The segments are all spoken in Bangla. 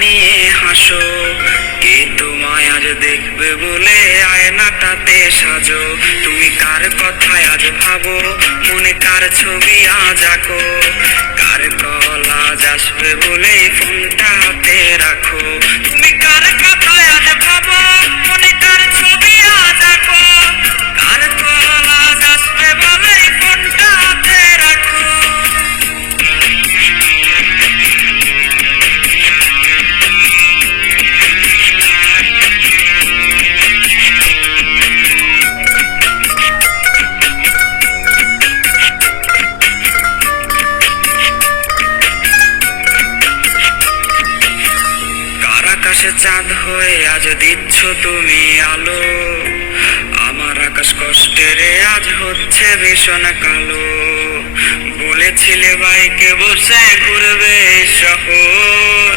নিয়ে হাসো, কে তোমায় আজ দেখবে বলে আয়নাটাতে সাজো। তুমি কার কথায় আজ ভাবো, মনে কার ছবি আজ আঁকো, কার কল আজ আসবে বলে ফোনটা হাতে রাখো। তুমি কার কথায় আজ ভাবো, মনে কার ছবি আজ আঁকো, কার কল আজ আসবে বলে ফোনটা হাতে রাখো। আকাশে চাঁদ হয়ে আজ দিচ্ছ তুমি আলো, আমার আকাশ কষ্টেরে আজ হচ্ছে ভীষণ কালো। বলেছিলে বাইকে বসে ঘুরবে শহর,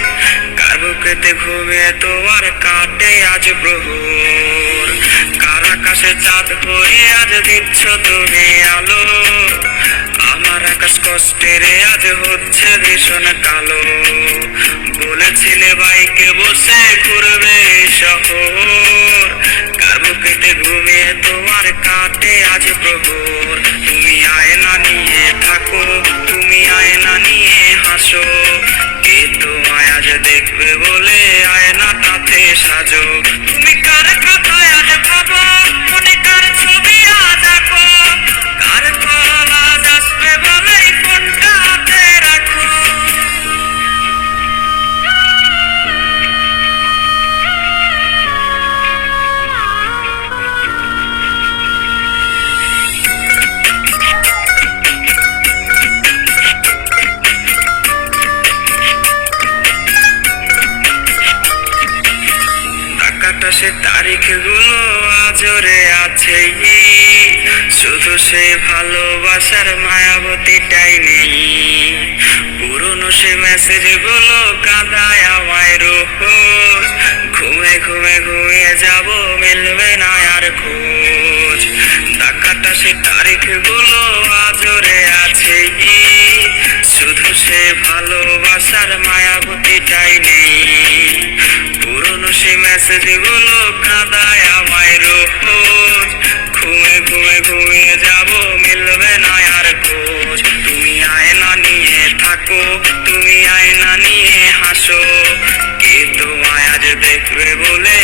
কার বুকেতে ঘুমিয়ে তোমার কাটে আজ প্রহর। কার আকাশে চাঁদ হয়ে আজ দিচ্ছ তুমি আলো, আমার আকাশ কষ্টেরে আজ হচ্ছে ভীষণ কালো। বলেছিলে বাইকে বসে ঘুরবে শহর, কার বুকেতে ঘুমিয়ে তোমার কাটে আজ প্রহর। তুমি আয়না নিয়ে থাকো, তুমি আয়না নিয়ে হাসো, কে তোমায় আজ দেখবে বলে আয়নাটাতে সাজো। তুমি কার কথায় আজ ভাবো, মনে কার ছবি আজ আঁকো, কার কল আজ আসবে বলে ফোনটা হাতে রাখো। সে তারিখ গুলো আজরে আছে, শুধু সে ভালোবাসার মায়াবতীটাই নেই। পুরনো সে মেসেজ গুলো কাঁদায় আমায় রোজ, ঘুমে ঘুমে ঘুমিয়ে যাব মিলবে না আর খোঁজ। ডাকাটা সে তারিখ গুলো আজরে আছে, শুধু সে ভালোবাসার মায়াবতীটাই নেই। পুরনো সে মেসেজ গুলো কাঁদায় আমায় রোজ, ঘুমে ঘুমে ঘুমিয়ে যাব মিলবে না আর খোঁজ। তুমি আয়না নিয়ে থাকো, তুমি আয়না নিয়ে হাসো, কে তোমায় আজ দেখবে বলে